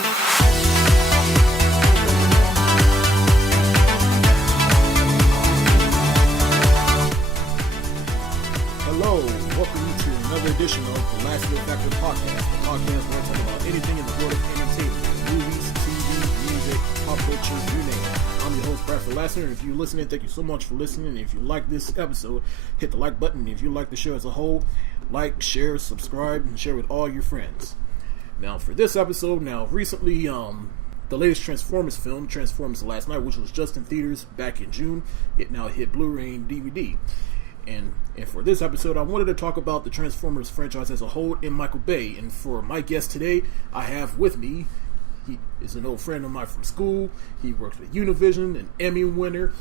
Hello, welcome to another edition of the Lassiter podcast, the podcast where I talk about anything in the world of entertainment, movies, TV, music, pop culture, you name it. I'm your host, Bradford Lassiter, and if you're listening, thank you so much for listening. And if you like this episode, hit the like button. If you like the show as a whole, like, share, subscribe, and share with all your friends. Now, for this episode, recently, the latest Transformers film, Transformers Last Night, which was just in theaters back in June, it now hit Blu-ray and DVD. And for this episode, I wanted to talk about the Transformers franchise as a whole and Michael Bay. And for my guest today, I have with me, he is an old friend of mine from school. He works with Univision, an Emmy winner,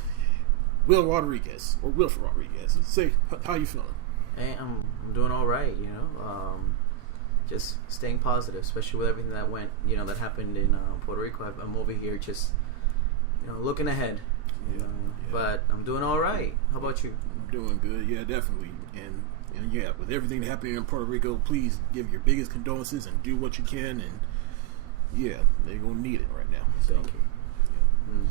Wil Rodriquiz, or Wilford Rodriguez. Say, how you feeling? Hey, I'm doing all right, just staying positive, especially with everything that happened in Puerto Rico. I'm over here just, looking ahead. Yeah. But I'm doing all right. How about you? I'm doing good, yeah, definitely. And yeah, with everything happening in Puerto Rico, please give your biggest condolences and do what you can. And yeah, they're gonna need it right now. So, Thank you. Yeah. Mm-hmm.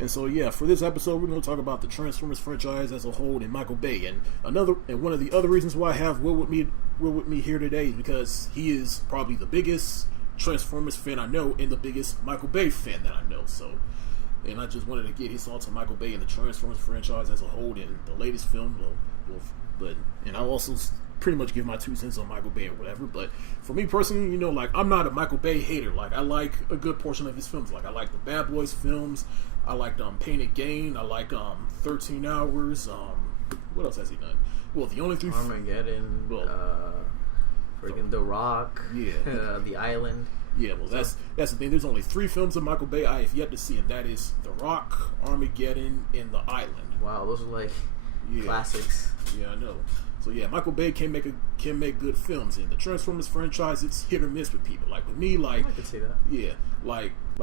And so yeah, for this episode, we're gonna talk about the Transformers franchise as a whole and Michael Bay. And one of the other reasons why I have Will with me here today is because he is probably the biggest Transformers fan I know and the biggest Michael Bay fan that I know. So. And I just wanted to get his thoughts on Michael Bay and the Transformers franchise as a whole and the latest film. And I'll also pretty much give my 2 cents on Michael Bay or whatever. But for me personally, I'm not a Michael Bay hater. I like a good portion of his films. I like the Bad Boys films. I liked Painted Gain. I like 13 Hours. What else has he done? Well, the only 3... Armageddon. Friggin' The Rock. Yeah. The Island. Yeah, well, that's the thing. There's only 3 films of Michael Bay I have yet to see, and that is The Rock, Armageddon, and The Island. Wow, those are classics. Yeah, I know. So yeah, Michael Bay can make good films, and the Transformers franchise, it's hit or miss with people. With me, I could see that. Yeah,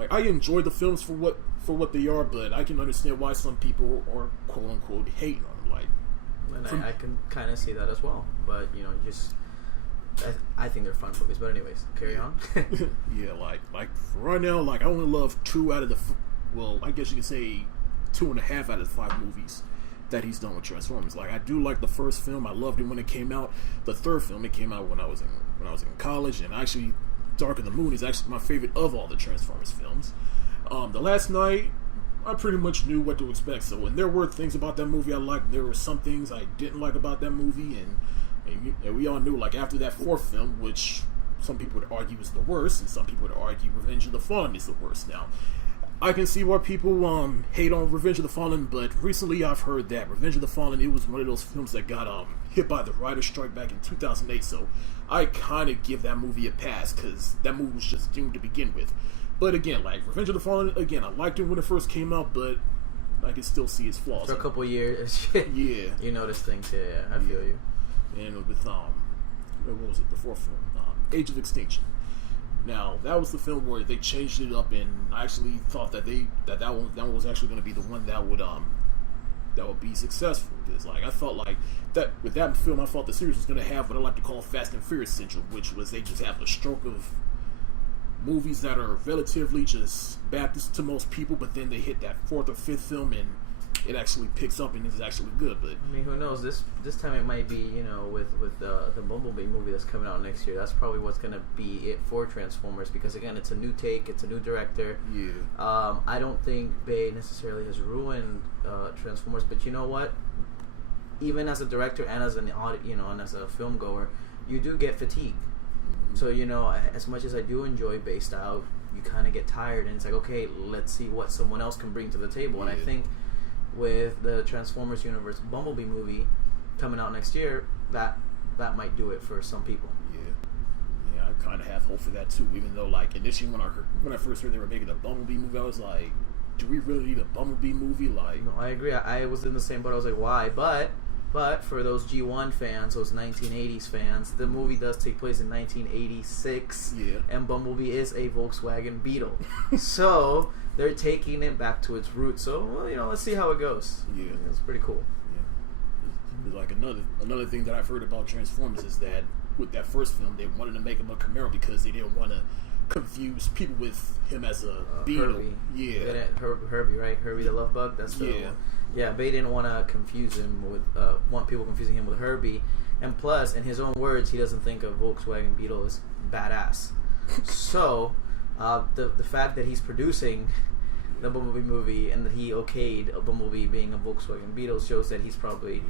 I enjoy the films for what they are, but I can understand why some people are quote unquote hating on them. And I can kind of see that as well, but I think they're fun movies, but anyways, carry on. Yeah, for right now, I only love 2 out of the, I guess you could say 2.5 out of the 5 movies that he's done with Transformers. I do like the first film. I loved it when it came out. The third film, it came out when I was in college, and actually, Dark of the Moon is actually my favorite of all the Transformers films. The Last Night, I pretty much knew what to expect. So, and there were things about that movie I liked. There were some things I didn't like about that movie, and we all knew, after that 4th film, which some people would argue is the worst, and some people would argue Revenge of the Fallen is the worst. Now, I can see why people hate on Revenge of the Fallen, but recently I've heard that Revenge of the Fallen, it was one of those films that got hit by the writer's strike back in 2008, so I kind of give that movie a pass, because that movie was just doomed to begin with. But again, Revenge of the Fallen, again, I liked it when it first came out, but I can still see its flaws. For a couple years, yeah. You notice things, yeah, I feel you. And with what was it? The 4th film, Age of Extinction. Now that was the film where they changed it up, and I actually thought that one was actually going to be the one that would be successful. Because I felt like that with that film, I thought the series was going to have what I like to call Fast and Furious syndrome, which was they just have a stroke of movies that are relatively just bad to most people, but then they hit that 4th or 5th film and it actually picks up and is actually good. But I mean, who knows? This time it might be, with the Bumblebee movie that's coming out next year. That's probably what's gonna be it for Transformers, because again, it's a new take, it's a new director. Yeah. I don't think Bay necessarily has ruined Transformers, but you know what? Even as a director and as and as a film goer, you do get fatigue. Mm-hmm. So as much as I do enjoy Bay style, you kind of get tired, and it's okay, let's see what someone else can bring to the table. Yeah. And I think with the Transformers Universe Bumblebee movie coming out next year, that might do it for some people. Yeah, I kind of have hope for that too. Even though, initially when I first heard they were making a Bumblebee movie, I was like, do we really need a Bumblebee movie? No, I agree. I was in the same boat. I was like, why? But for those G1 fans, those 1980s fans, the movie does take place in 1986. Yeah. And Bumblebee is a Volkswagen Beetle. So they're taking it back to its roots. So, let's see how it goes. Yeah. It's pretty cool. Yeah. Another thing that I've heard about Transformers is that with that first film, they wanted to make him a Camaro because they didn't want to confuse people with him as a beetle. Herbie. Yeah. Herbie, right? Herbie the Love Bug. That's the one. Yeah, Bay didn't want to confuse him with want people confusing him with Herbie, and plus, in his own words, he doesn't think a Volkswagen Beetle is badass. So, the fact that he's producing the Bumblebee movie and that he okayed a Bumblebee being a Volkswagen Beetle shows that he's probably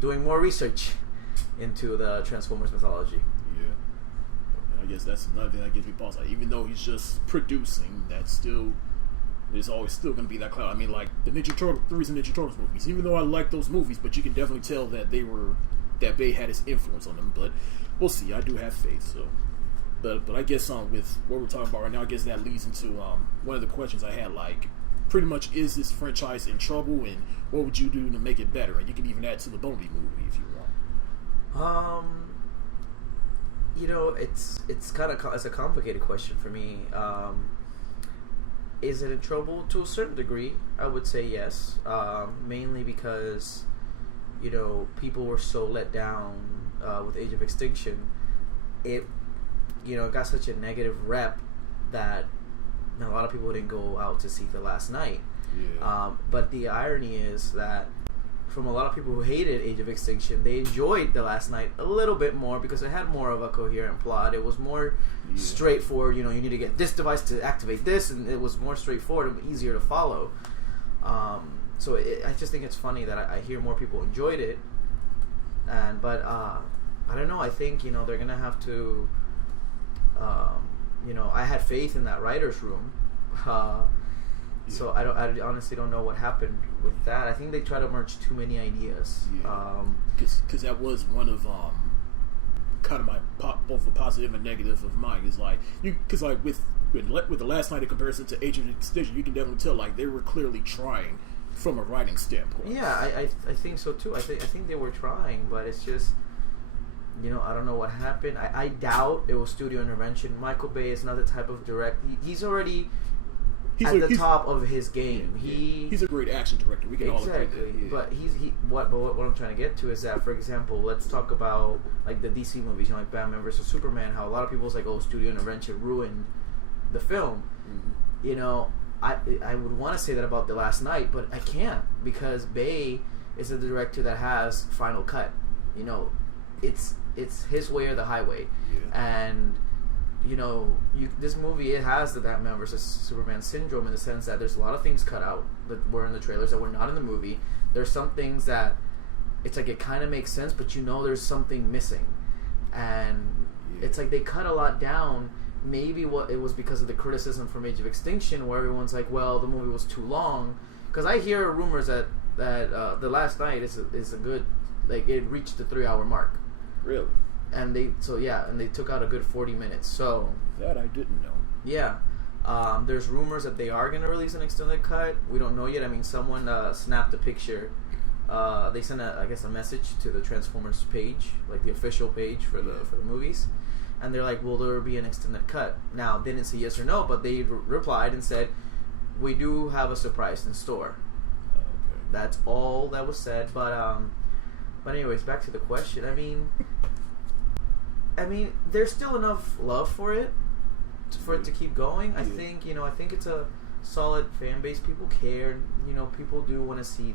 doing more research into the Transformers mythology. Yeah, I guess that's another thing that gives me pause. Like, even though he's just producing, that's still. There's always still going to be that cloud. I mean, like the Ninja Turtles, the recent Ninja Turtles movies. Even though I like those movies, but you can definitely tell that Bay had his influence on them. But we'll see. I do have faith. So, but I guess with what we're talking about right now, I guess that leads into one of the questions I had. Like, pretty much, is this franchise in trouble, and what would you do to make it better? And you can even add to the Bumblebee movie if you want. You know, it's a complicated question for me. Is it in trouble? To a certain degree, I would say yes. Mainly because, you know, people were so let down with Age of Extinction. It got such a negative rep that a lot of people didn't go out to see The Last Night. Yeah. But the irony is that from a lot of people who hated Age of Extinction, they enjoyed The Last Night a little bit more because it had more of a coherent plot. It was more straightforward. You know, you need to get this device to activate this, and it was more straightforward and easier to follow. So I just think it's funny that I hear more people enjoyed it, but I don't know. I think they're gonna have to. I had faith in that writer's room. So I honestly don't know what happened with that. I think they try to merge too many ideas. Because that was one of kind of my both the positive and negative of mine. Is like with The Last Night in comparison to Age of Extinction, you can definitely tell like they were clearly trying from a writing standpoint. Yeah, I think so too. I think they were trying, but it's just I don't know what happened. I doubt it was studio intervention. Michael Bay is not the type of director. He's already. He's the top of his game. He's a great action director. We can all agree that. Yeah. But what I'm trying to get to is that, for example, let's talk about like the DC movies, like Batman versus Superman. How a lot of people say, "Oh, studio intervention ruined the film." Mm-hmm. I would want to say that about The Last Night, but I can't because Bay is the director that has final cut. It's his way or the highway, and. This movie, it has the Batman versus Superman syndrome in the sense that there's a lot of things cut out that were in the trailers that were not in the movie. There's some things that it's like it kind of makes sense, but there's something missing, and it's like they cut a lot down. Maybe it was because of the criticism from Age of Extinction, where everyone's like, "Well, the movie was too long." Because I hear rumors that The Last Night is a good, like it reached the 3-hour mark. Really. And they took out a good 40 minutes. So that I didn't know. Yeah, there's rumors that they are going to release an extended cut. We don't know yet. I mean, someone snapped a picture. They sent a message to the Transformers page, like the official page for the movies, and they're like, "Will there be an extended cut?" Now they didn't say yes or no, but they replied and said, "We do have a surprise in store." Okay. That's all that was said. But anyways, back to the question. I mean, there's still enough love for it to keep going. I think it's a solid fan base. People care. People do want to see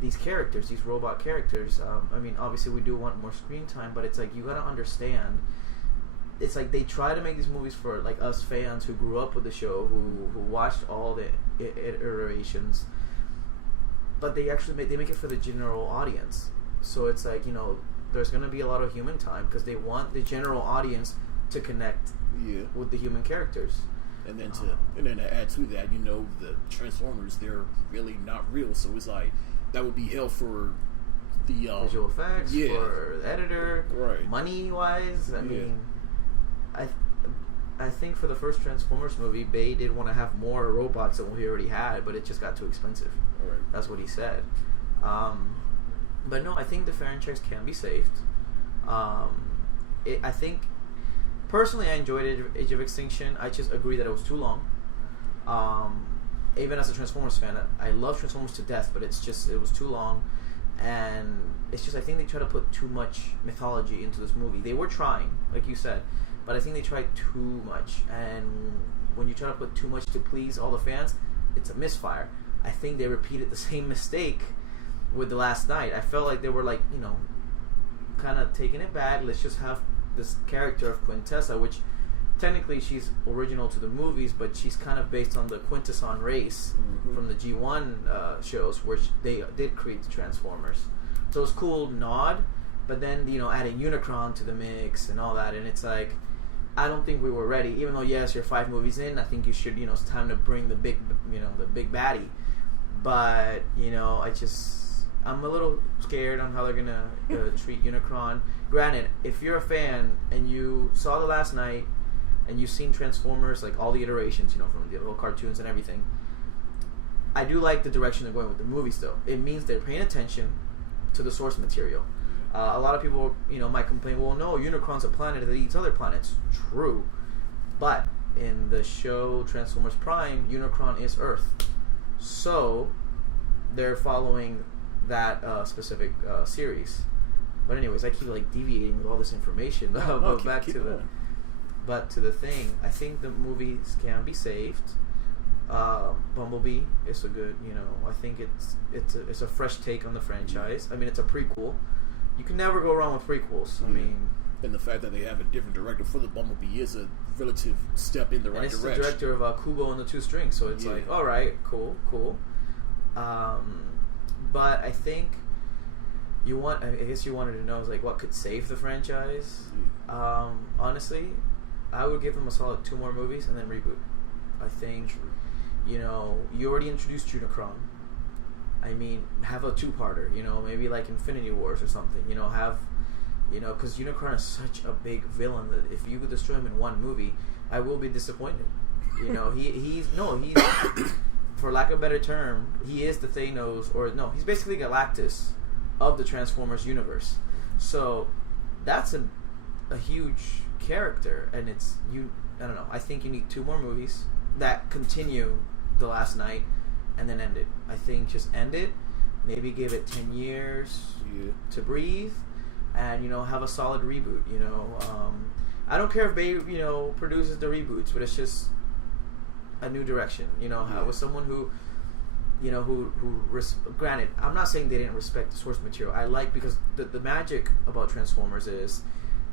these characters, these robot characters. I mean, obviously we do want more screen time, but it's like you gotta understand. It's like they try to make these movies for like us fans who grew up with the show, who watched all the iterations, but they make it for the general audience. So it's like there's going to be a lot of human time because they want the general audience to connect with the human characters. And then to add to that, the Transformers, they're really not real. So it's like that would be hell for the visual effects, for the editor, right? Money wise, I mean, I think for the first Transformers movie, Bay did want to have more robots than we already had, but it just got too expensive. Right. That's what he said. But no, I think the franchise can be saved. I think, personally, I enjoyed Age of Extinction. I just agree that it was too long. Even as a Transformers fan, I love Transformers to death, but it was too long. and it's just I think they try to put too much mythology into this movie. They were trying, like you said, but I think they tried too much, and when you try to put too much to please all the fans, it's a misfire. I think they repeated the same mistake with The Last Night. I felt like they were like, kind of taking it bad. Let's just have this character of Quintessa, which technically she's original to the movies, but she's kind of based on the Quintesson race from the G1 shows, where they did create the Transformers. So it's cool nod, but then adding Unicron to the mix and all that, and it's like, I don't think we were ready. Even though yes, you're 5 movies in, I think you should it's time to bring the big the big baddie. But I'm a little scared on how they're gonna treat Unicron. Granted, if you're a fan and you saw The Last Night and you've seen Transformers, like all the iterations, from the little cartoons and everything, I do like the direction they're going with the movies. Though it means they're paying attention to the source material. A lot of people, might complain, well, no, Unicron's a planet that eats other planets. True, but in the show Transformers Prime, Unicron is Earth, so they're following that specific series. But anyways, I keep deviating with all this information. But back to the thing, I think the movies can be saved. Bumblebee is a good, I think it's a fresh take on the franchise. I mean, it's a prequel. You can never go wrong with prequels. I mean, and the fact that they have a different director for the Bumblebee is a relative step in the right direction. It's the director of Kubo and the Two Strings, so it's like, all right, cool. But I think I guess you wanted to know is what could save the franchise. Honestly, I would give them a solid 2 more movies and then reboot. I think, you already introduced Unicron. I mean, have a 2-parter, maybe like Infinity Wars or something, because Unicron is such a big villain that if you could destroy him in 1 movie, I will be disappointed. He's for lack of a better term, he is the Thanos, or no, he's basically Galactus of the Transformers universe. So that's a huge character, and I don't know, I think you need 2 more movies that continue The Last Night and then end it. I think just end it, maybe give it 10 years to breathe, and have a solid reboot. I don't care if Bay produces the reboots, but it's just a new direction. With someone who granted, I'm not saying they didn't respect the source material. I like, because the magic about Transformers is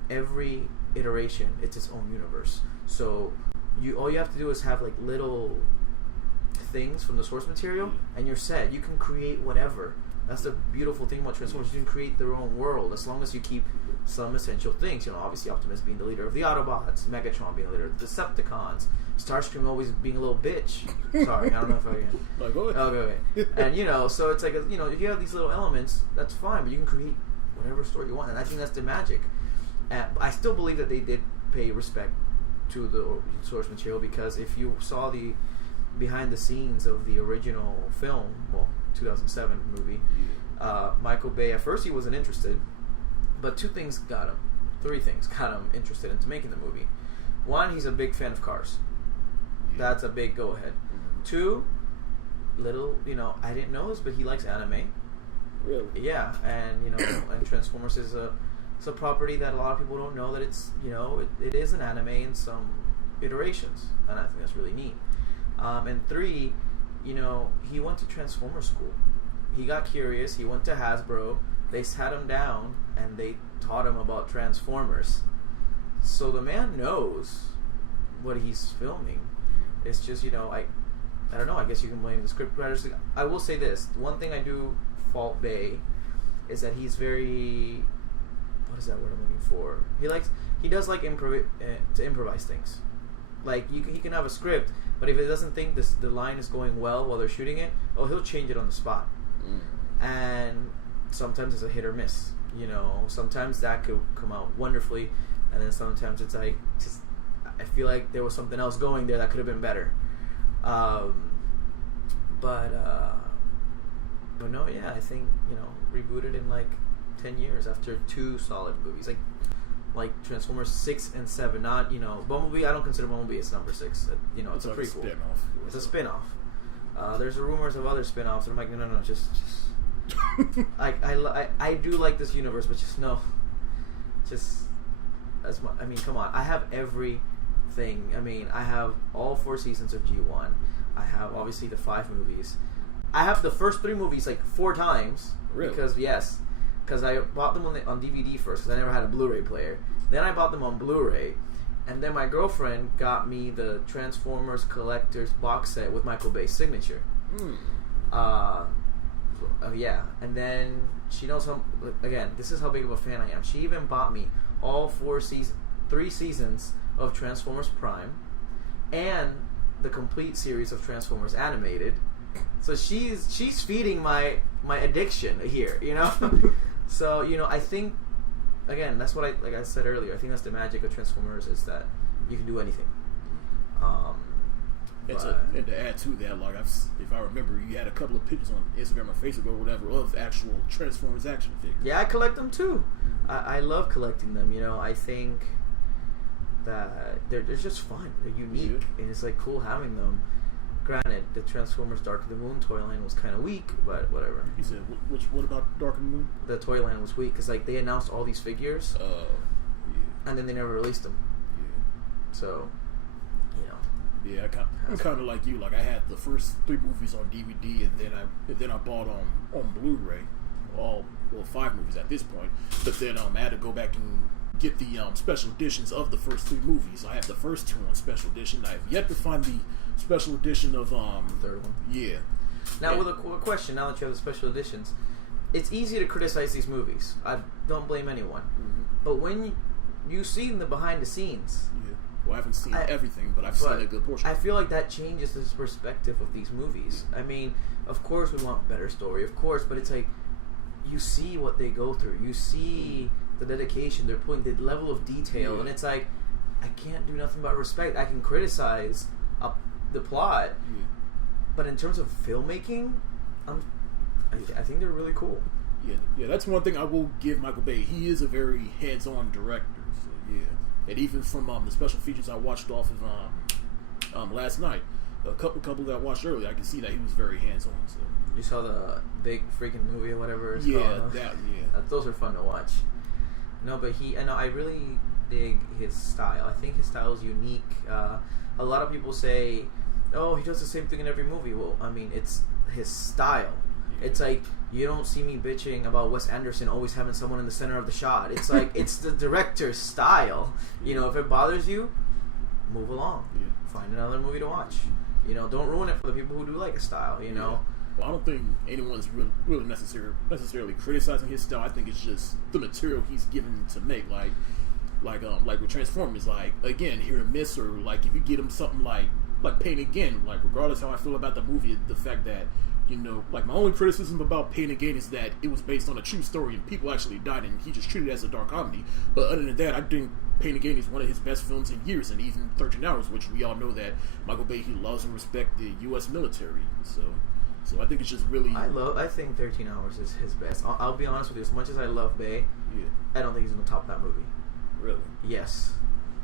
every iteration it's its own universe. So all you have to do is have little things from the source material, and you're set. You can create whatever. That's the beautiful thing about Transformers. You can create their own world as long as you keep some essential things. Obviously Optimus being the leader of the Autobots, Megatron being the leader of the Decepticons, Starscream always being a little bitch. Sorry, I don't know if I can. Go ahead. Okay. And so it's like if you have these little elements, that's fine. But you can create whatever story you want, and I think that's the magic. And I still believe that they did pay respect to the source material, because if you saw the behind the scenes of the original film, 2007 movie, Michael Bay, at first he wasn't interested, but 3 things got him interested into making the movie. 1, he's a big fan of cars. That's a big go ahead. 2, I didn't know this, but he likes anime. Really? Yeah, and and Transformers is it's a property that a lot of people don't know that it's it is an anime in some iterations, and I think that's really neat. And 3, he went to Transformer school. He got curious. He went to Hasbro. They sat him down and they taught him about Transformers. So the man knows what he's filming. It's just I don't know. I guess you can blame the script writers. I will say this: one thing I do fault Bay is that he's very, what is that word I'm looking for? He does like to improvise things. He can have a script, but if it doesn't think the line is going well while they're shooting it, he'll change it on the spot. And sometimes it's a hit or miss. Sometimes that could come out wonderfully, and then sometimes it's I feel like there was something else going there that could have been better. But no, yeah, I think rebooted in 10 years after 2 solid movies, like Transformers 6 and 7. Not Bumblebee. I don't consider Bumblebee as number 6. It's a prequel. Spin-off. It's a spin-off. There's rumors of other spin-offs, and I'm like, no, just I do like this universe, but just as much. I mean, come on. I have everything. I mean, I have all 4 seasons of G1. I have obviously the 5 movies. I have the first 3 movies like 4 times. Really? Because I bought them on DVD first because I never had a Blu-ray player. Then I bought them on Blu-ray, and then my girlfriend got me the Transformers Collector's box set with Michael Bay's signature. Yeah, and then she knows how. Again, this is how big of a fan I am. She even bought me all 3 seasons of Transformers Prime, and the complete series of Transformers Animated. So she's feeding my addiction here, you know. So I think, again, that's what I said earlier. I think that's the magic of Transformers, is that you can do anything. And to add to that, like if I remember, you had a couple of pictures on Instagram or Facebook or whatever of actual Transformers action figures. Yeah, I collect them too. I love collecting them. I think that they're just fun. They're unique, and it's like cool having them. Granted, the Transformers Dark of the Moon toy line was kind of weak, but whatever. You said what about Dark of the Moon? The toy line was weak because like they announced all these figures, and then they never released them. So, Yeah, I'm kind of like you. Like I had the first 3 movies on DVD, and then I bought on Blu-ray all 5 movies at this point. But then I had to go back and get the special editions of the first 3 movies. I have the first 2 on special edition. I have yet to find the special edition of third one. Yeah. Now with a question, now that you have the special editions, it's easy to criticize these movies. I don't blame anyone. Mm-hmm. But when you see the behind the scenes. Well, I haven't seen everything, but I've seen a good portion. I feel like that changes the perspective of these movies. I mean, of course we want better story, of course, but it's like you see what they go through. You see the dedication they're putting, the level of detail, and it's like I can't do nothing but respect. I can criticize the plot, but in terms of filmmaking, I think they're really cool. Yeah, that's one thing I will give Michael Bay. He is a very hands-on director. So yeah. And even from the special features I watched off of last night, a couple that I watched earlier, I can see that he was very hands-on. So. You saw the big freaking movie or whatever it's called? Those are fun to watch. No, but I really dig his style. I think his style is unique. A lot of people say, oh, he does the same thing in every movie. Well, I mean, it's his style. It's like, you don't see me bitching about Wes Anderson always having someone in the center of the shot. It's like, it's the director's style. If it bothers you, move along. Find another movie to watch. Don't ruin it for the people who do like a style, Well, I don't think anyone's really necessarily criticizing his style. I think it's just the material he's given to make. Like with Transformers, like, again, hit or miss, or like if you get him something like Pain Again, like regardless how I feel about the movie, the fact that like my only criticism about Pain Again is that it was based on a true story and people actually died and he just treated it as a dark comedy. But other than that, I think Pain Again is one of his best films in years, and even 13 Hours, which we all know that Michael Bay, he loves and respects the U.S. military. So I think it's just really... I think 13 Hours is his best. I'll be honest with you, as much as I love Bay, I don't think he's going to top that movie. Really? Yes.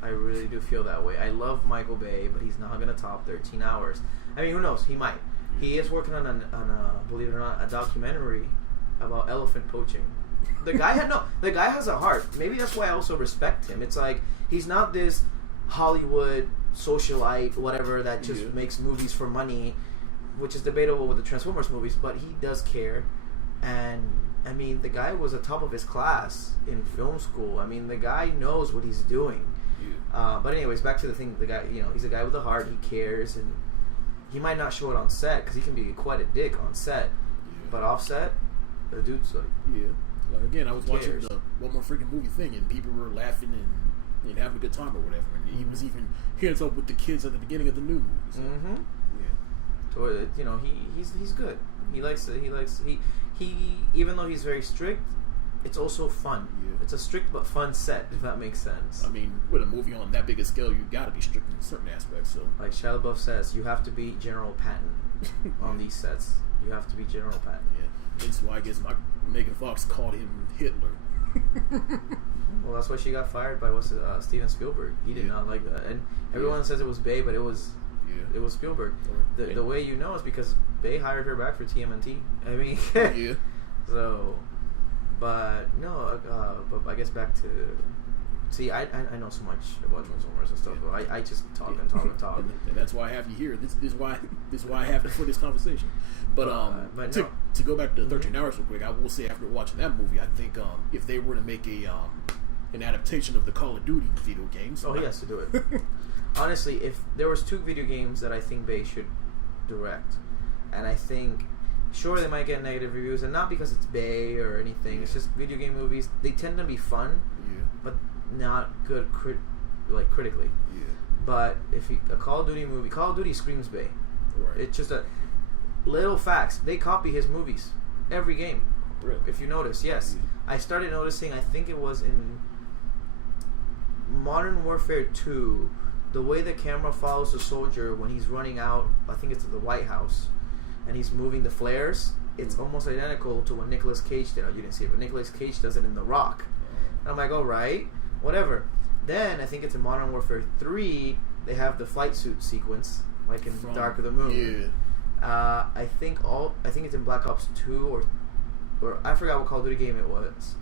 I really do feel that way. I love Michael Bay, but he's not going to top 13 Hours. I mean, who knows? He might. He is working on a, believe it or not, a documentary about elephant poaching. The guy has a heart. Maybe that's why I also respect him. It's like, he's not this Hollywood socialite, whatever, that just makes movies for money, which is debatable with the Transformers movies, but he does care. And, I mean, the guy was at top of his class in film school. I mean, the guy knows what he's doing. But anyways, back to the thing. The guy, he's a guy with a heart. He cares, and he might not show it on set because he can be quite a dick on set, but off set, the dude's like, Like again, I was watching the One More Freaking Movie thing, and people were laughing and having a good time or whatever. And he was even hands up with the kids at the beginning of the new movie. So, So he's good. He likes it. He even though he's very strict, it's also fun. It's a strict but fun set, if that makes sense. I mean, with a movie on that big a scale, you got to be strict in certain aspects. So, like Shia LaBeouf says, you have to be General Patton on these sets. You have to be General Patton. That's why I guess Megan Fox called him Hitler. Well, that's why she got fired by Steven Spielberg. He did not like that, and everyone says it was Bay, but it was Spielberg. The way you know is because Bay hired her back for TMNT. I mean, So, but no, but I guess back to. See, I know so much about Transformers and stuff, but I just talk and talk and talk. And that's why I have you here. This is why I have for this conversation. But to go back to 13 Hours real quick, I will say after watching that movie, I think if they were to make an adaptation of the Call of Duty video games, he has to do it. Honestly, if there was 2 video games that I think Bay should direct, and I think sure they might get negative reviews, and not because it's Bay or anything. It's just video game movies. They tend to be fun, but not good critically. Yeah. But if a Call of Duty movie, Call of Duty screams Bay. Right. It's just a little facts. They copy his movies every game. Really? If you notice, yes. Yeah. I started noticing. I think it was in Modern Warfare 2. The way the camera follows the soldier when he's running out, I think it's at the White House, and he's moving the flares. It's almost identical to what Nicolas Cage did. Oh, you didn't see it, but Nicolas Cage does it in The Rock. And I'm like, all right, whatever. Then I think it's in Modern Warfare 3. They have the flight suit sequence, like in Dark of the Moon. Yeah. I think it's in Black Ops 2 or I forgot what Call of Duty game it was.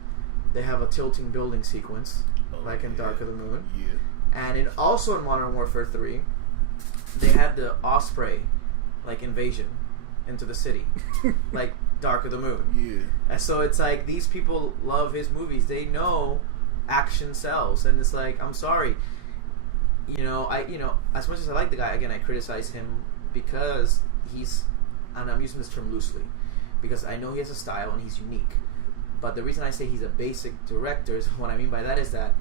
They have a tilting building sequence, like in Dark of the Moon. Yeah. And also in Modern Warfare 3, they had the Osprey, like invasion into the city, like Dark of the Moon. Yeah. And so it's like these people love his movies. They know action sells, and it's like, I'm sorry, as much as I like the guy, again, I criticize him because and I'm using this term loosely, because I know he has a style and he's unique. But the reason I say he's a basic director is what I mean by that is that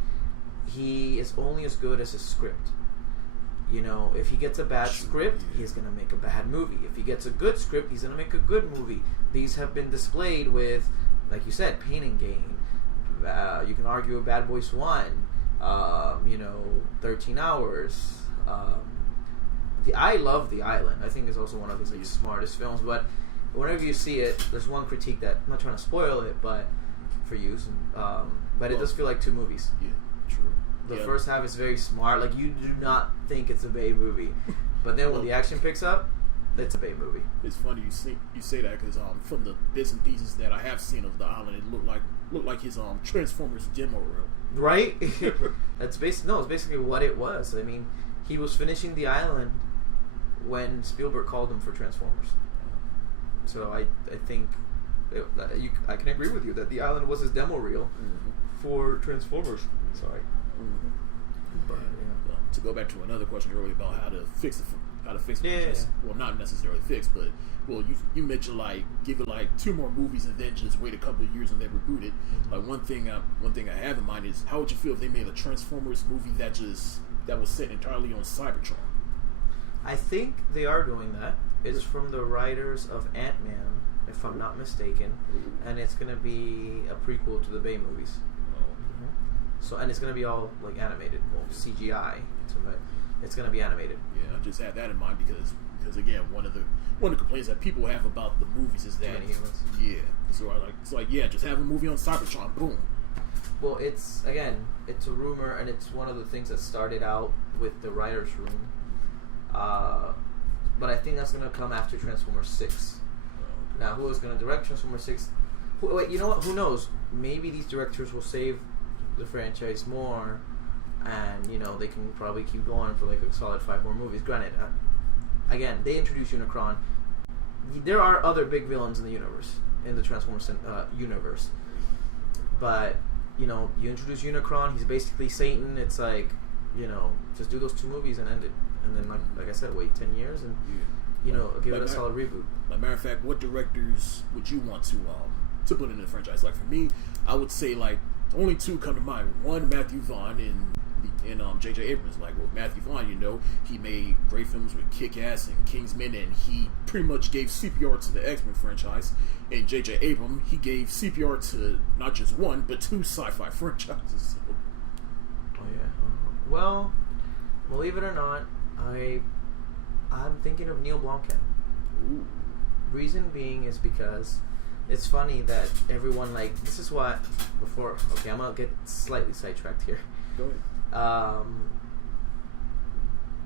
he is only as good as his script. If he gets a bad script, he's going to make a bad movie. If he gets a good script, he's going to make a good movie. These have been displayed with, like you said, Pain and Gain. You can argue with Bad Boys 1, 13 Hours. I love The Island. I think it's also one of his smartest films. But whenever you see it, there's one critique that, I'm not trying to spoil it, but for use. But it does feel like 2 movies. Yeah, true. The first half is very smart. Like, you do not think it's a Bay movie. But then when the action picks up, it's a Bay movie. It's funny you say that because from the bits and pieces that I have seen of The Island, it looked like his Transformers demo reel. Right? It's basically what it was. I mean, he was finishing The Island when Spielberg called him for Transformers. So I think I can agree with you that The Island was his demo reel for Transformers. Sorry. But, to go back to another question earlier about how to fix it. Yeah. Well, not necessarily fix, but you mentioned give it 2 more movies and then just wait a couple of years and then reboot it. Like one thing I have in mind is how would you feel if they made a Transformers movie that was set entirely on Cybertron? I think they are doing that. It's from the writers of Ant-Man, if I'm not mistaken, and it's going to be a prequel to the Bay movies. So, and it's going to be all animated, CGI. It's going to be animated. Yeah, I just had that in mind because again, one of the complaints that people have about the movies is that just have a movie on Cybertron, boom. Well, it's a rumor, and it's one of the things that started out with the writers' room. But I think that's going to come after Transformers 6. Now, who is going to direct Transformers 6? Wait, you know what? Who knows? Maybe these directors will save the franchise more, and they can probably keep going for a solid 5 more movies. Granted, again, they introduced Unicron. There are other big villains in the universe, in the Transformers universe, but you introduce Unicron. He's basically Satan. It's just do those 2 movies and end it, and then like I said, wait 10 years and give it a solid reboot. Like matter of fact, what directors would you want to put in the franchise? Like for me, I would say only 2 come to mind. One, Matthew Vaughn and J.J. Abrams. Matthew Vaughn, he made great films with Kick-Ass and Kingsman, and he pretty much gave CPR to the X-Men franchise. And J.J. Abrams, he gave CPR to not just 1, but 2 sci-fi franchises. Oh yeah. Well, believe it or not, I'm thinking of Neil Blomkamp. Ooh. Reason being is because it's funny that everyone this is what I'm gonna get slightly sidetracked here. Go ahead.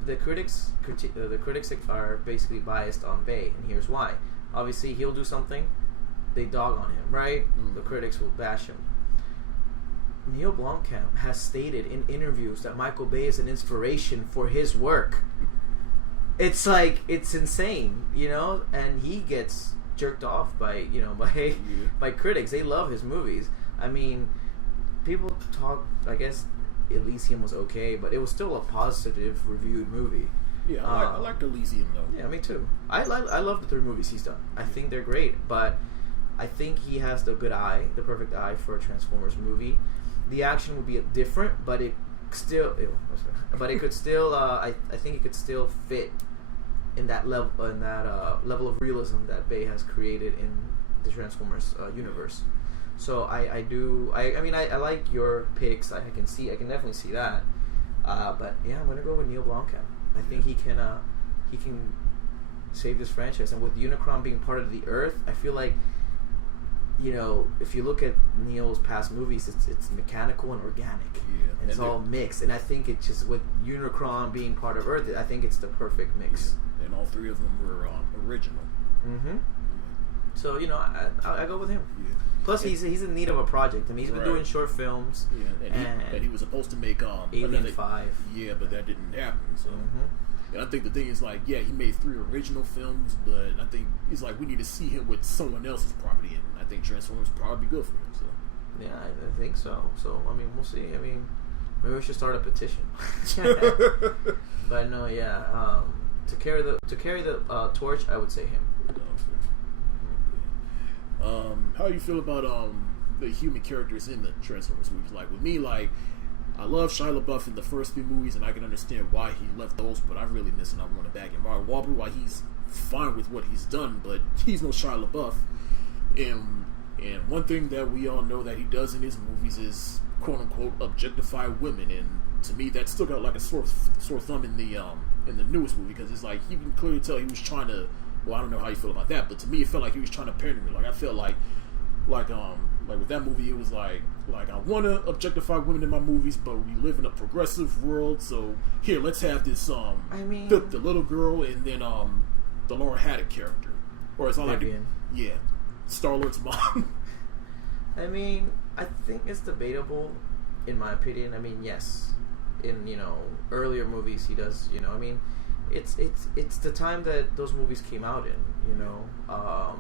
The critics are basically biased on Bay, and here's why. Obviously, he'll do something, they dog on him, right? The critics will bash him. Neil Blomkamp has stated in interviews that Michael Bay is an inspiration for his work. It's like, it's insane, you know, and he gets jerked off by by critics. They love his movies. I mean, people talk, I guess Elysium was okay, but it was still a positive reviewed movie. Yeah, I like Elysium though. Yeah, me too. I love the 3 movies he's done. I think they're great, but I think he has the perfect eye for a Transformers movie. The action would be different, but it still, could still, I think it could still fit in that level, level of realism that Bay has created in the Transformers universe. So I mean, I like your picks. I can definitely see that. But yeah, I'm gonna go with Neil Blomkamp. I think he can save this franchise, and with Unicron being part of the Earth, I feel like, you know, if you look at Neil's past movies, it's mechanical and organic. Yeah, and it's all mixed. And I think it's just, with Unicron being part of Earth, I think it's the perfect mix. Yeah. And all 3 of them were original. Mm-hmm. Yeah. So, you know, I go with him. Yeah. Plus, he's in need of a project. I mean, he's been doing short films. Yeah, and he was supposed to make Alien 5. Yeah, but that didn't happen. So. And I think the thing is, like, yeah, he made 3 original films, but I think it's like we need to see him with someone else's property, and I think Transformers would probably be good for him. So yeah, I think so. So I mean, we'll see. I mean, maybe we should start a petition. But no, yeah, to carry the torch, I would say him. How do you feel about the human characters in the Transformers movies? Like, with me, like, I love Shia LaBeouf in the first 3 movies, and I can understand why he left those, but I really miss and I want to back in Mark Wahlberg, while he's fine with what he's done, but he's no Shia LaBeouf. And one thing that we all know that he does in his movies is, quote unquote, objectify women, and to me that still got like a sore thumb in the newest movie, because it's like you can clearly tell he was trying to, well, I don't know how you feel about that, but to me it felt like he was trying to pander me. Like, I felt like with that movie, it was like I want to objectify women in my movies, but we live in a progressive world, so here, let's have this I mean, the little girl, and then the Laura Haddock character, or it's all like, yeah, Star-Lord's mom. I mean, I think it's debatable, in my opinion. I mean, yes, in, you know, earlier movies he does, you know, I mean, it's the time that those movies came out in, you know. I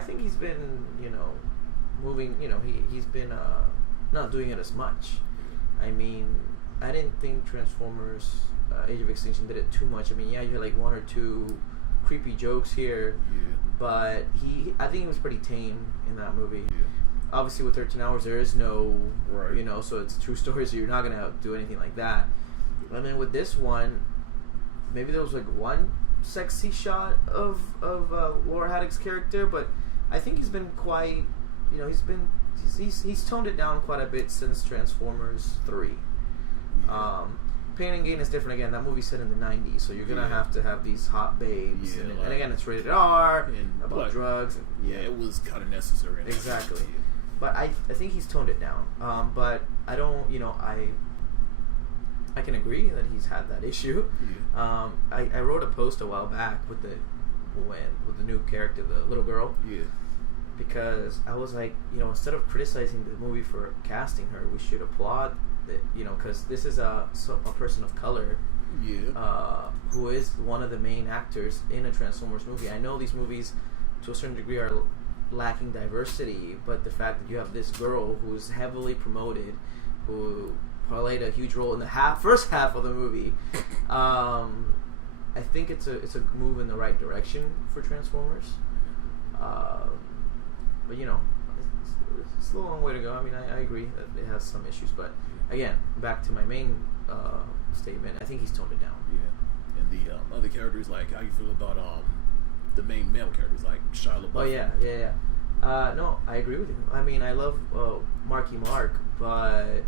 think he's been, you know, moving, you know, he's been not doing it as much. I mean, I didn't think Transformers Age of Extinction did it too much. I mean, yeah, you had like 1 or 2 creepy jokes here, but I think he was pretty tame in that movie. Obviously, with 13 Hours, there is no, you know, so it's a true story, so you're not gonna do anything like that. I mean, with this one, maybe there was like 1 sexy shot of Laura Haddock's character, but I think he's been quite, you know, he's toned it down quite a bit since Transformers 3. Pain and Gain is different again. That movie's set in the 90s, so you're gonna have to have these hot babes, and again, it's rated R, and about drugs. And, it was kind of necessary. Exactly. But I think he's toned it down. But I don't, you know, I can agree that he's had that issue. I wrote a post a while back with the new character, the little girl. Because I was like, you know, instead of criticizing the movie for casting her, we should applaud it, you know, because this is a person of color, who is one of the main actors in a Transformers movie. I know these movies, to a certain degree, are lacking diversity, but the fact that you have this girl who's heavily promoted, who played a huge role in the first half of the movie, I think it's a move in the right direction for Transformers. But you know, it's a long way to go. I mean, I agree that it has some issues, but again, back to my main statement, I think he's toned it down. And the other characters, like, how you feel about the main male characters, like Shia LaBeouf? Oh yeah. No, I agree with you. I mean, I love Marky Mark, but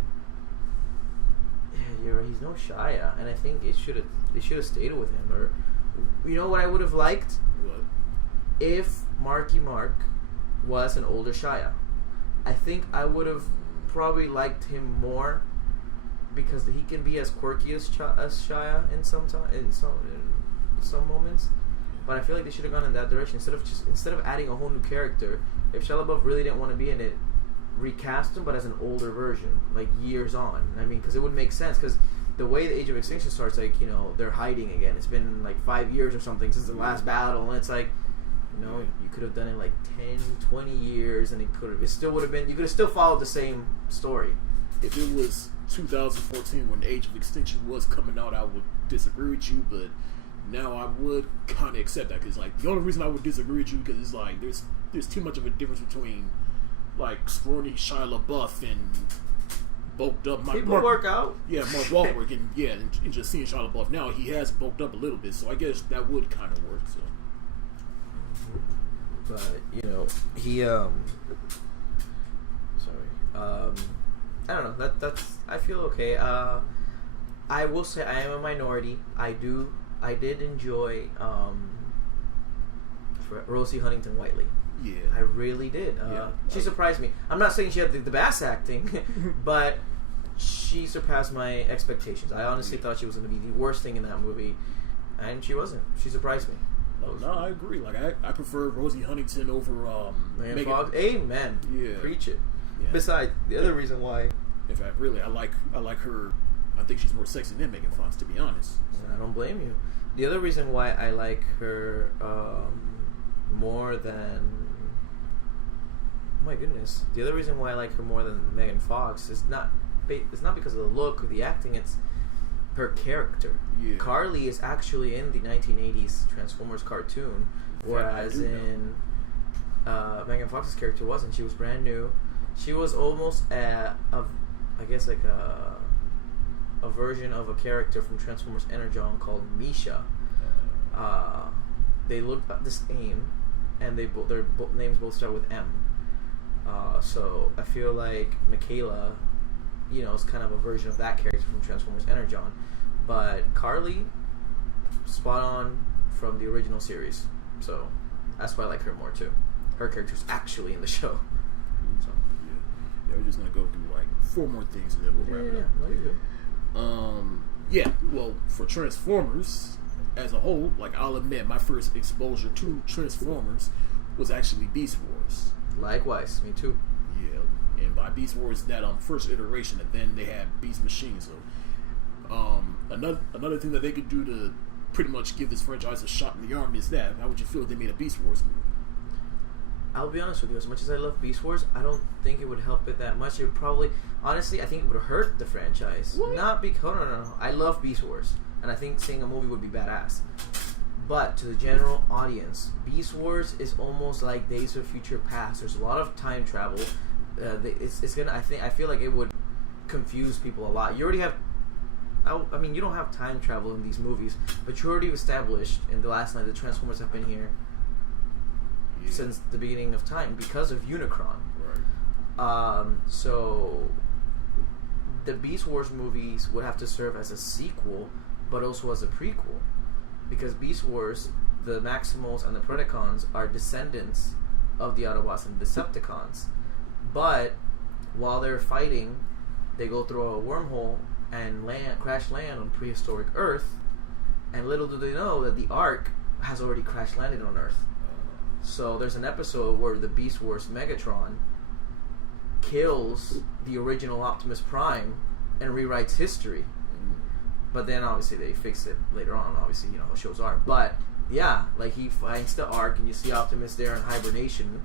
he's no Shia, and I think they should have stayed with him. Or, you know what I would have liked? What? If Marky Mark was an older Shia. I think I would have probably liked him more, because he can be as quirky as Shia in some moments. But I feel like they should have gone in that direction instead of adding a whole new character. If Shia LaBeouf really didn't want to be in it, recast him, but as an older version, like years on. I mean, because it would make sense. Because the way the Age of Extinction starts, like, you know, they're hiding again. It's been like 5 years or something since the last battle, and it's like, you know, you could have done it like 10, 20 years, and it still would have been. You could have still followed the same story. If it was 2014 when the Age of Extinction was coming out, I would disagree with you, but now I would kind of accept that, because like the only reason I would disagree with you because it's like there's too much of a difference between like scrawny Shia LaBeouf and bulked up Mark work out. Yeah, Mark Wahlberg, and just seeing Shia LaBeouf now, he has bulked up a little bit, so I guess that would kind of work. So, but you know, he I don't know. That's I feel okay. I will say I am a minority. I did enjoy Rosie Huntington-Whiteley. Yeah, I really did. She surprised me. I'm not saying she had the best acting, but she surpassed my expectations. I honestly thought she was going to be the worst thing in that movie, and she wasn't. She surprised me. No, I agree. Like I prefer Rosie Huntington over Megan Fox. Amen. Yeah, preach it. Yeah. Besides, the other reason why, in fact, really, I like her. I think she's more sexy than Megan Fox, to be honest. I don't blame you. The other reason why I like her more than, oh my goodness, the other reason why I like her more than Megan Fox is not because of the look or the acting. It's her character. Yeah. Carly is actually in the 1980s Transformers cartoon, whereas in Megan Fox's character wasn't. She was brand new. She was almost I guess like a version of a character from Transformers Energon called Misha. They look the same, and their names both start with M. So I feel like Michaela, you know, is kind of a version of that character from Transformers Energon. But Carly, spot on from the original series. So that's why I like her more too. Her character's actually in the show. So, yeah, we're just gonna go through like 4 more things and then we'll wrap it up. No, you're good. Yeah, well, for Transformers as a whole, like I'll admit, my first exposure to Transformers was actually Beast Wars. Likewise, me too. Yeah, and by Beast Wars, that first iteration, and then they had Beast Machine. So, another thing that they could do to pretty much give this franchise a shot in the arm is that. How would you feel if they made a Beast Wars movie? I'll be honest with you. As much as I love Beast Wars, I don't think it would help it that much. It would probably, honestly, I think it would hurt the franchise. What? Not because no. I love Beast Wars, and I think seeing a movie would be badass. But to the general audience, Beast Wars is almost like Days of Future Past. There's a lot of time travel. It's gonna. I feel like it would confuse people a lot. You already have. I mean, you don't have time travel in these movies, but you already established in the last night the Transformers have been here since the beginning of time because of Unicron. Right. So the Beast Wars movies would have to serve as a sequel, but also as a prequel, because Beast Wars, the Maximals and the Predacons are descendants of the Autobots and Decepticons. But while they're fighting, they go through a wormhole and crash land on prehistoric Earth, and little do they know that the Ark has already crash landed on Earth. So there's an episode where the Beast Wars Megatron kills the original Optimus Prime and rewrites history. But then obviously they fix it later on. Obviously, you know, it shows Ark. But yeah, like he finds the Ark and you see Optimus there in hibernation,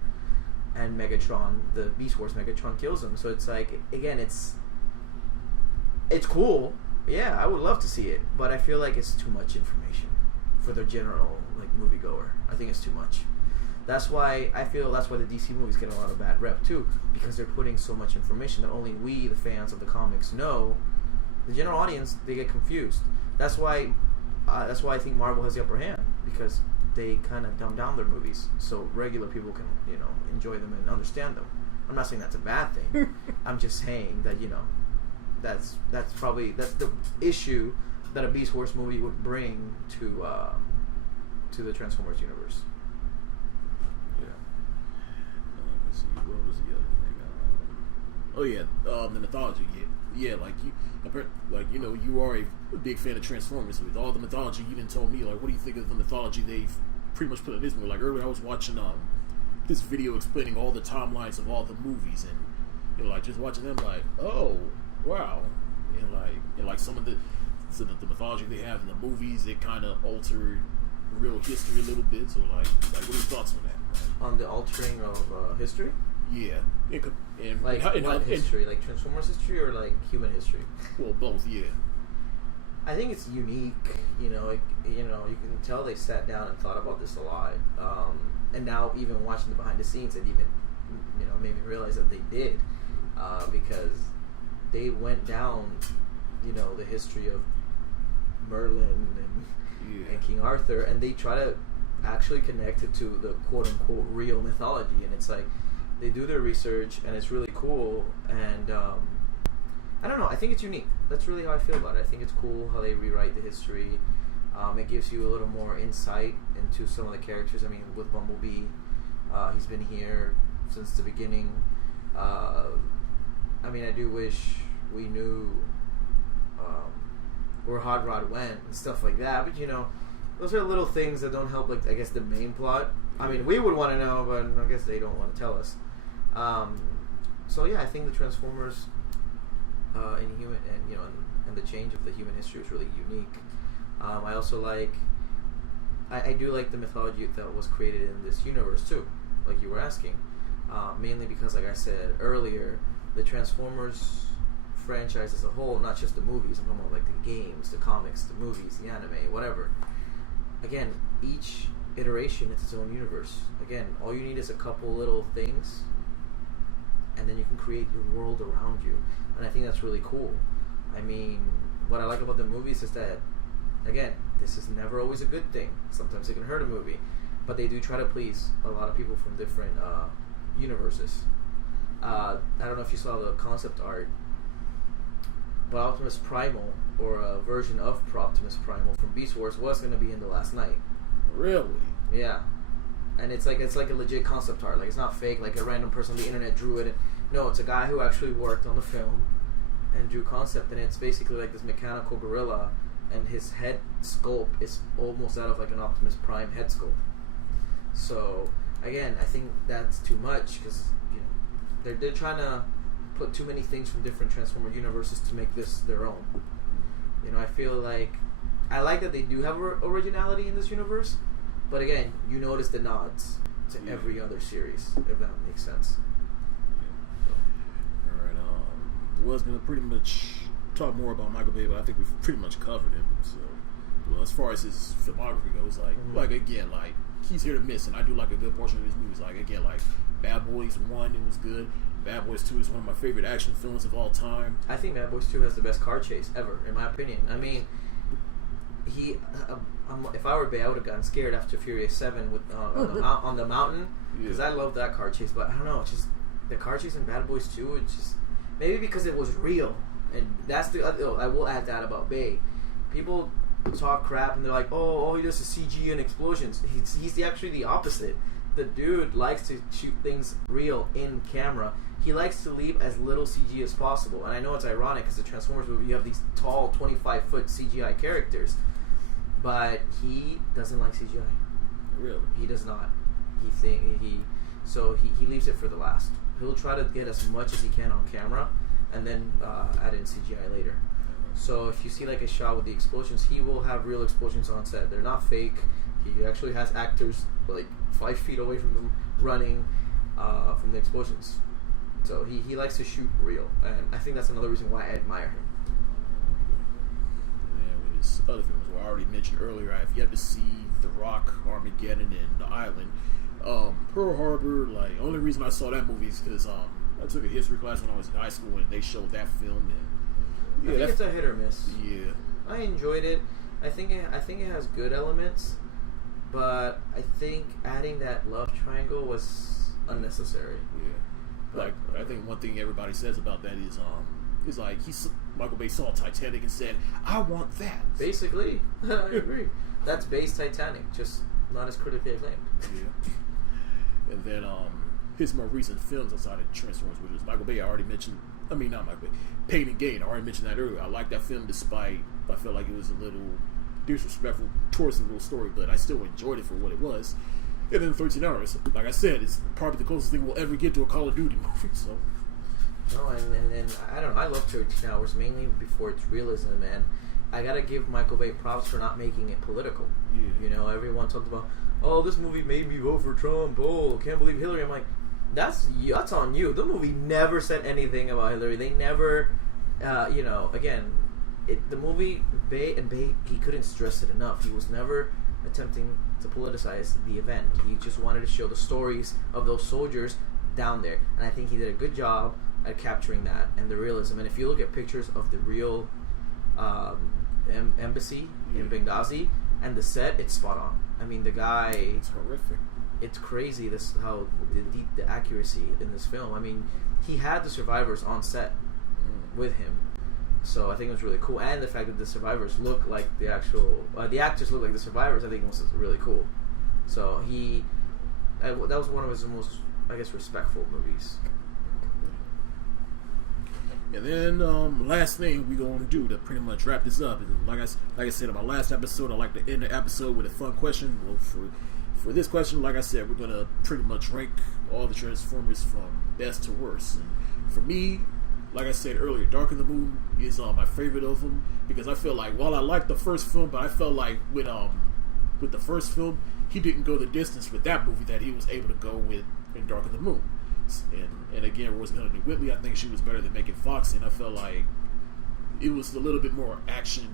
and Megatron, the Beast Wars Megatron, kills him. So it's like, again, it's cool. Yeah, I would love to see it, but I feel like it's too much information for the general like moviegoer. I think it's too much. That's why the DC movies get a lot of bad rep too, because they're putting so much information that only we, the fans of the comics, know. The general audience, they get confused. That's why I think Marvel has the upper hand, because they kind of dumb down their movies so regular people can, you know, enjoy them and understand them. I'm not saying that's a bad thing. I'm just saying that, you know, that's the issue that a Beast Wars movie would bring to the Transformers universe. Let's see, what was the other thing? The mythology. Yeah, like you know, you are a big fan of Transformers. With all the mythology, you even told me, like, what do you think of the mythology they've pretty much put it this way. Like earlier, I was watching this video explaining all the timelines of all the movies, and like just watching them, like, oh wow, and like some of the mythology they have in the movies, it kind of altered real history a little bit. So like what are your thoughts on that? On the altering of history? Yeah, and like what history? Like Transformers history or like human history? Well, both. Yeah. I think it's unique. You can tell they sat down and thought about this a lot. And now even watching the behind the scenes, it even made me realize that they did, because they went down the history of Merlin and King Arthur, and they try to actually connect it to the quote unquote real mythology, and it's like they do their research, and it's really cool. And I don't know, I think it's unique. That's really how I feel about it. I think it's cool how they rewrite the history. It gives you a little more insight into some of the characters. I mean, with Bumblebee, he's been here since the beginning. I mean, I do wish we knew where Hot Rod went and stuff like that, but those are little things that don't help, like, I guess, the main plot. I mean, we would want to know, but I guess they don't want to tell us. So yeah, I think the Transformers in human and the change of the human history is really unique. I also I do like the mythology that was created in this universe too, like you were asking. Mainly because, like I said earlier, the Transformers franchise as a whole, not just the movies, I'm talking about like the games, the comics, the movies, the anime, whatever. Again, each iteration is its own universe. Again, all you need is a couple little things, and then you can create your world around you. And I think that's really cool. I mean, what I like about the movies is that, again, this is never always a good thing. Sometimes it can hurt a movie, but they do try to please a lot of people from different universes. I don't know if you saw the concept art, but Optimus Primal, or a version of Optimus Primal from Beast Wars, was going to be in The Last Knight. Really? Yeah. And it's like a legit concept art. Like, it's not fake, like a random person on the internet drew it. No, it's a guy who actually worked on the film and drew concept, and it's basically like this mechanical gorilla, and his head sculpt is almost out of like an Optimus Prime head sculpt. So again, I think that's too much, because they're trying to put too many things from different Transformer universes to make this their own. I feel like I like that they do have originality in this universe, but again, you notice the nods to every other series, if that makes sense. Was going to pretty much talk more about Michael Bay, but I think we've pretty much covered him. So, well, as far as his filmography goes, like again, like he's here to miss, and I do like a good portion of his movies. Like again, like Bad Boys 1, it was good. Bad Boys 2 is one of my favorite action films of all time. I think Bad Boys 2 has the best car chase ever, in my opinion. I mean, if I were Bay, I would have gotten scared after Furious 7 with on the mountain, because I love that car chase. But I don't know, it's just the car chase in Bad Boys 2. It's just maybe because it was real, and that's the other. I will add that about Bay. People talk crap and they're like, "Oh, he does the CG and explosions." He's actually the opposite. The dude likes to shoot things real in camera. He likes to leave as little CG as possible. And I know it's ironic because the Transformers movie, you have these tall 25-foot CGI characters, but he doesn't like CGI. Really? He does not. So he leaves it for the last. He'll try to get as much as he can on camera, and then add in CGI later. So if you see like a shot with the explosions, he will have real explosions on set. They're not fake. He actually has actors like 5 feet away from them running from the explosions. So he likes to shoot real, and I think that's another reason why I admire him. And with his other films, I already mentioned earlier, I've yet to see The Rock, Armageddon, and The Island. Pearl Harbor, like, only reason I saw that movie is because I took a history class when I was in high school, and they showed that film, and I think it's a hit or miss. Yeah, I enjoyed it. I think it has good elements, but I think adding that love triangle was unnecessary. Yeah, like I think one thing everybody says about that is like Michael Bay saw Titanic and said, "I want that." Basically, I agree. That's Bay's Titanic, just not as critically acclaimed. Yeah. And then his more recent films outside of Transformers, which is Michael Bay, I already mentioned. I mean, not Michael Bay. Pain and Gain. I already mentioned that earlier. I liked that film, despite I felt like it was a little disrespectful towards the real story, but I still enjoyed it for what it was. And then 13 Hours, like I said, is probably the closest thing we'll ever get to a Call of Duty movie. So, no, and I don't know. I love 13 Hours mainly before its realism, and I gotta give Michael Bay props for not making it political. Yeah. You know, everyone talked about, oh, this movie made me vote for Trump. Oh, can't believe Hillary. I'm like, that's on you. The movie never said anything about Hillary. They never, again, the movie Bay, he couldn't stress it enough. He was never attempting to politicize the event. He just wanted to show the stories of those soldiers down there, and I think he did a good job at capturing that and the realism. And if you look at pictures of the real embassy in Benghazi and the set, it's spot on. I mean, the guy, it's horrific. It's crazy how the accuracy in this film. I mean, he had the survivors on set with him, so I think it was really cool. And the fact that the survivors look like the actual, the actors look like the survivors, I think was really cool. So that was one of his most, I guess, respectful movies. And then last thing we're going to do to pretty much wrap this up is, like I said in my last episode, I like to end the episode with a fun question. Well, for this question, like I said, we're going to pretty much rank all the Transformers from best to worst. And for me, like I said earlier, Dark of the Moon is my favorite of them, because I feel like, while I liked the first film, but I felt like with the first film, he didn't go the distance with that movie that he was able to go with in Dark of the Moon. And again, Rose Melody Whitley, I think she was better than Megan Fox, and I felt like it was a little bit more action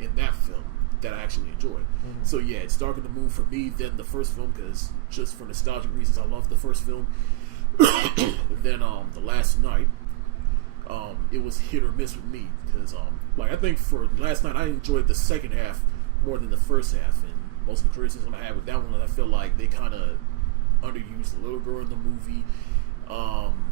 in that film that I actually enjoyed. Mm-hmm. So yeah, it's Dark of the Moon for me than the first film, because just for nostalgic reasons, I love the first film. Then The Last Night, it was hit or miss with me, because I think for Last Night I enjoyed the second half more than the first half, and most of the criticism I had with that one, I feel like they kind of underused the little girl in the movie.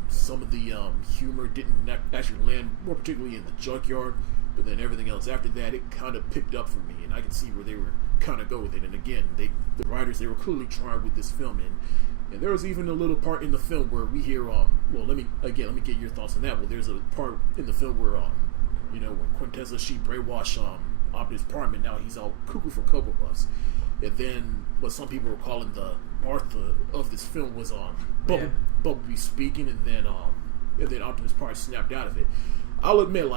Some of the humor didn't actually land, more particularly in the junkyard, but then everything else after that, it kind of picked up for me, and I could see where they were kind of go with it. And again, the writers, they were clearly trying with this film, and there was even a little part in the film where we hear let me get your thoughts on that. Well, there's a part in the film where when Quintessa, she brainwashed Optimus Prime, and now he's all cuckoo for Cocoa Puffs. And then what some people were calling the Martha of this film was Bumblebee speaking, and then Optimus Prime snapped out of it. I'll admit,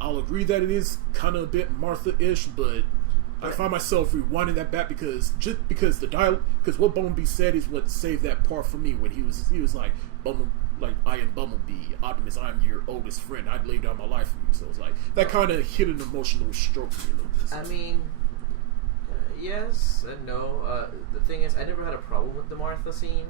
I'll agree that it is kind of a bit Martha-ish, but I find myself rewinding that back because the dialogue, because what Bumblebee said is what saved that part for me, when he was like, I am Bumblebee, Optimus, I'm your oldest friend, I'd lay down my life for you. So it's like that kind of hit an emotional stroke for me a little bit. I mean, yes and no. The thing is, I never had a problem with the Martha scene.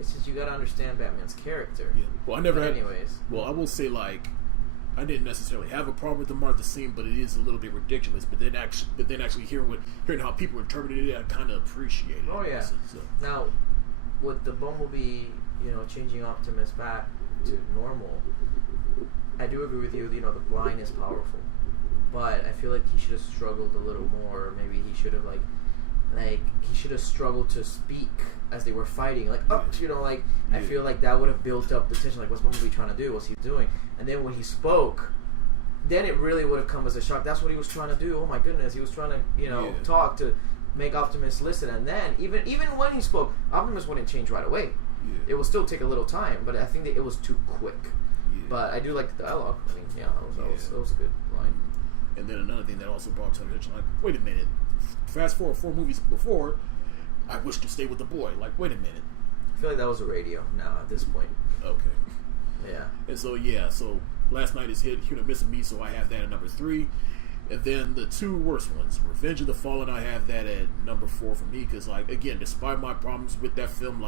It's just you got to understand Batman's character. Yeah. Well, I never had. Anyways. Well, I will say, I didn't necessarily have a problem with the Martha scene, but it is a little bit ridiculous. But then actually hearing how people interpreted it, I kind of appreciate it. Oh yeah. So. Now, with the Bumblebee, changing Optimus back to normal, I do agree with you. The line is powerful, but I feel like he should have struggled a little more. Maybe he should have he should have struggled to speak as they were fighting. I feel like that would have built up the tension. Like, what's Bumblebee trying to do? What's he doing? And then when he spoke, then it really would have come as a shock. That's what he was trying to do. Oh my goodness, he was trying to talk to make Optimus listen. And then even when he spoke, Optimus wouldn't change right away. Yeah. It will still take a little time, but I think that it was too quick. Yeah. But I do like the dialogue. I mean, that was a good line. And then another thing that also brought to attention, wait a minute. Fast forward 4 movies before, I wish to stay with the boy. Wait a minute. I feel like that was a radio now at this point. Okay. Yeah. And so Last Night is hit or miss with me, so I have that at number 3. And then the 2 worst ones, Revenge of the Fallen, I have that at number 4 for me, because again, despite my problems with that film,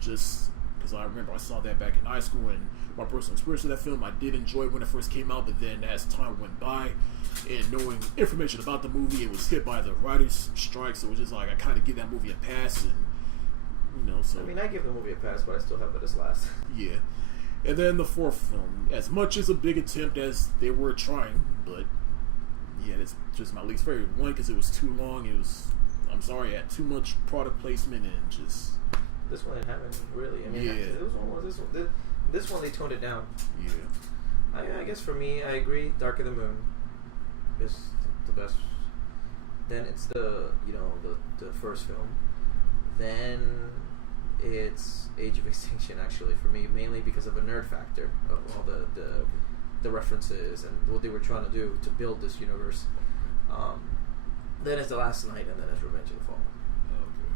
just because I remember I saw that back in high school, and my personal experience with that film, I did enjoy it when it first came out, but then as time went by and knowing information about the movie, it was hit by the writers' strike, so it was just I kind of give that movie a pass, and so. I mean, I give the movie a pass, but I still have it as last. Yeah. And then the 4th film, as much as a big attempt as they were trying, but yeah, it's just my least favorite. One, because it was too long. It had too much product placement, and just. This one didn't have any, really. I mean, this one they toned it down. Yeah. I guess for me, I agree. Dark of the Moon is the best Then it's the first film. Then it's Age of Extinction, actually, for me, mainly because of a nerd factor of all the references and what they were trying to do to build this universe. Then it's The Last Night, and then it's Revenge of the Fallen. Okay.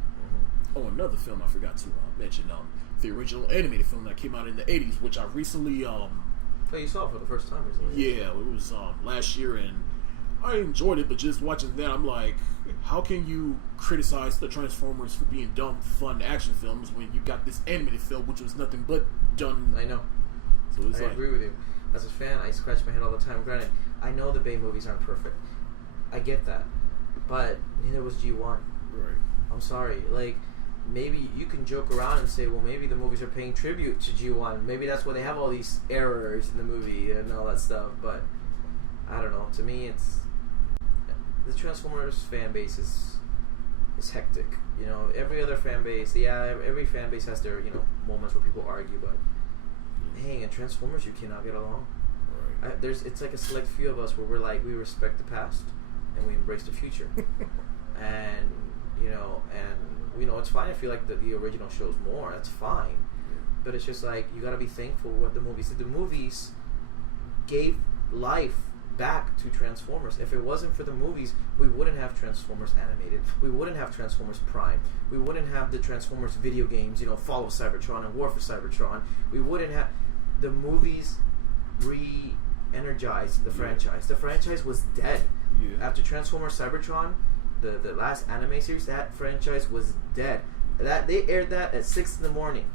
Oh, another film I forgot to mention. The original animated film that came out in the 80s, which I recently Oh, you saw it for the first time recently? Yeah, it was last year, and I enjoyed it. But just watching that, I'm like, how can you criticize the Transformers for being dumb, fun action films when you got this animated film, which was nothing but done? I know. So it's I agree with you. As a fan, I scratch my head all the time. Granted, I know the Bay movies aren't perfect. I get that, but neither was G1. Right. I'm sorry. Like, maybe you can joke around and say, well, maybe the movies are paying tribute to G1. Maybe that's why they have all these errors in the movie and all that stuff. But I don't know. To me, it's the Transformers fan base is hectic. You know, every other fan base, every fan base has their moments where people argue. But hey, in Transformers, you cannot get along. Right. It's like a select few of us where we're like, we respect the past and we embrace the future. And it's fine if you like the original shows more. That's fine. But it's just like, you gotta be thankful what the movies did. The movies gave life back to Transformers. If it wasn't for the movies, we wouldn't have Transformers animated. We wouldn't have Transformers Prime. We wouldn't have the Transformers video games, Fall of Cybertron and War for Cybertron. We wouldn't have... The movies re-energized the franchise. The franchise was dead. Yeah. After Transformers Cybertron, the last anime series, that franchise was dead. That they aired that at 6 in the morning.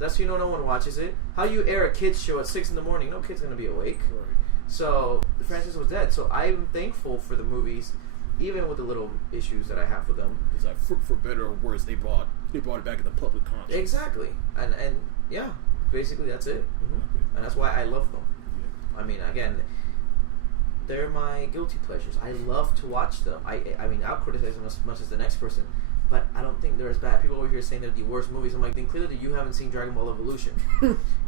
That's no one watches it. How do you air a kids show at 6 in the morning? No kid's gonna be awake. Right. So the franchise was dead. So I'm thankful for the movies, even with the little issues that I have with them. It's like for better or worse, they brought it back in the public conscience. Exactly, and yeah, basically that's it. And that's why I love them. Yeah. I mean, again, they're my guilty pleasures. I love to watch them. I mean, I'll criticize them as much as the next person, but I don't think they're as bad. People over here saying they're the worst movies. I'm like, then clearly you haven't seen Dragon Ball Evolution.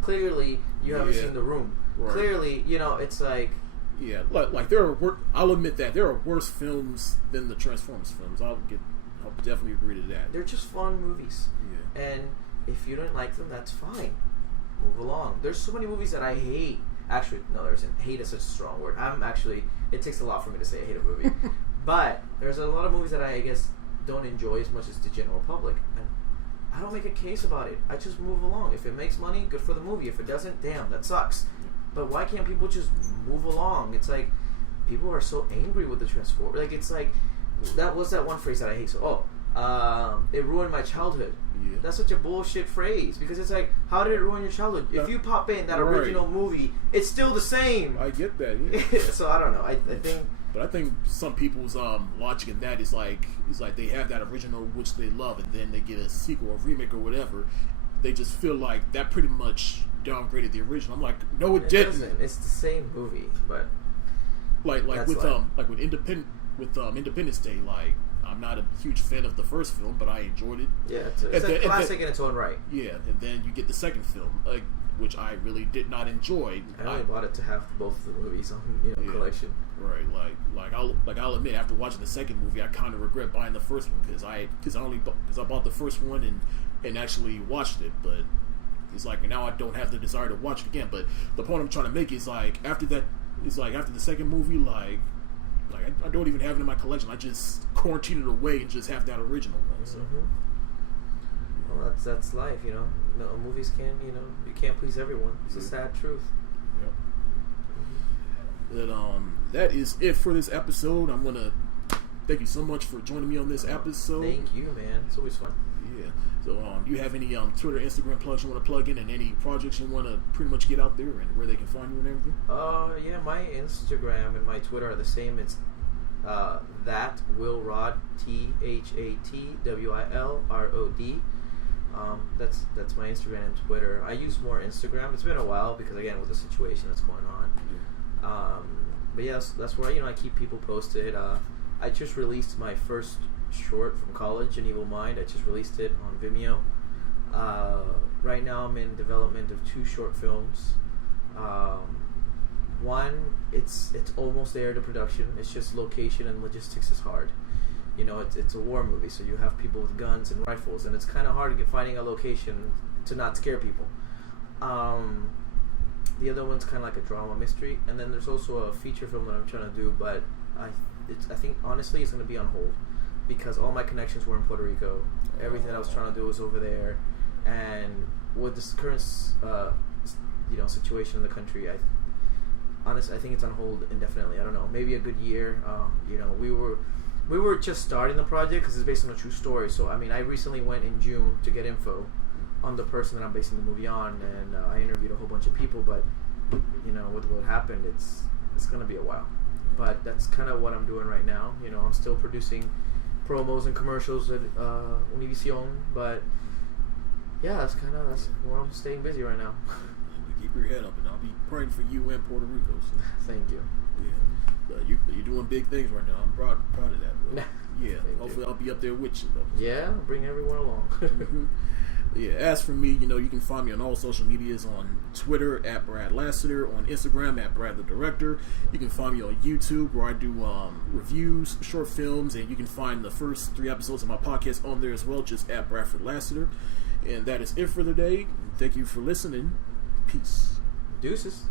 Clearly you haven't seen The Room. Right. Clearly, it's like... Yeah, like I'll admit that there are worse films than the Transformers films. I'll definitely agree to that. They're just fun movies. Yeah. And if you don't like them, that's fine. Move along. There's so many movies that I hate. Actually, no, there isn't. Hate is such a strong word. It takes a lot for me to say I hate a movie. But there's a lot of movies that I guess don't enjoy as much as the general public. And I don't make a case about it. I just move along. If it makes money, good for the movie. If it doesn't, damn, that sucks. But why can't people just move along? It's like, people are so angry with the Transformers. Like, it's like, that was that one phrase that I hate. So, it ruined my childhood. Yeah. That's such a bullshit phrase, because it's like, how did it ruin your childhood? If you pop in that original movie, it's still the same. I get that. Yeah. So I don't know. I think. But I think some people's logic in that is like they have that original which they love, and then they get a sequel or remake or whatever. They just feel like that pretty much downgraded the original. I'm like, no, it didn't. Doesn't. It's the same movie, but like with Independence Day, like, I'm not a huge fan of the first film, but I enjoyed it. Yeah, it's a classic in its own right. Yeah, and then you get the second film, which I really did not enjoy. I only bought it to have both of the movies on collection. Right, I'll admit, after watching the second movie, I kind of regret buying the first one because I bought the first one and actually watched it, but it's like now I don't have the desire to watch it again. But the point I'm trying to make is like after the second movie, like I don't even have it in my collection. I just quarantine it away and just have that original one. So. Well, that's life, No, movies can't, you can't please everyone. It's a sad truth. Yep. That is it for this episode. I'm gonna thank you so much for joining me on this episode. Thank you, man. It's always fun. Yeah. So, do you have any Twitter, Instagram plugs you want to plug in, and any projects you want to pretty much get out there, and where they can find you and everything? Yeah, my Instagram and my Twitter are the same. It's that Wil Rod, ThatWilRod. That's my Instagram and Twitter. I use more Instagram. It's been a while because, again, with the situation that's going on. But yes, that's where I keep people posted. I just released my first short from college, An Evil Mind. I just released it on Vimeo. Right now I'm in development of 2 short films. one, it's almost there to production. It's just location and logistics is hard. You know, it's a war movie, so you have people with guns and rifles, and it's kind of hard to finding a location to not scare people. The other one's kind of like a drama mystery, and then there's also a feature film that I'm trying to do, but I think honestly it's going to be on hold because all my connections were in Puerto Rico. Everything I was trying to do was over there, and with this current situation in the country, I think it's on hold indefinitely. I don't know, maybe a good year. We were just starting the project because it's based on a true story. So I mean, I recently went in June to get info on the person that I'm basing the movie on, and I interviewed a whole bunch of people. But you know, with what happened, it's gonna be a while. But that's kind of what I'm doing right now. You know, I'm still producing promos and commercials at Univision, but yeah, that's where I'm staying busy right now. Keep your head up, and I'll be praying for you and Puerto Rico. So. Thank you. Yeah, you're doing big things right now. I'm proud of that. Bro. Yeah, hopefully I'll be up there with you, though. Yeah, bring everyone along. Mm-hmm. Yeah, as for me, you know, you can find me on all social medias on Twitter at Brad Lassiter, on Instagram at Brad the Director. You can find me on YouTube where I do reviews, short films, and you can find the first 3 episodes of my podcast on there as well, just at Bradford Lassiter. And that is it for the day. Thank you for listening. Peace. Deuces.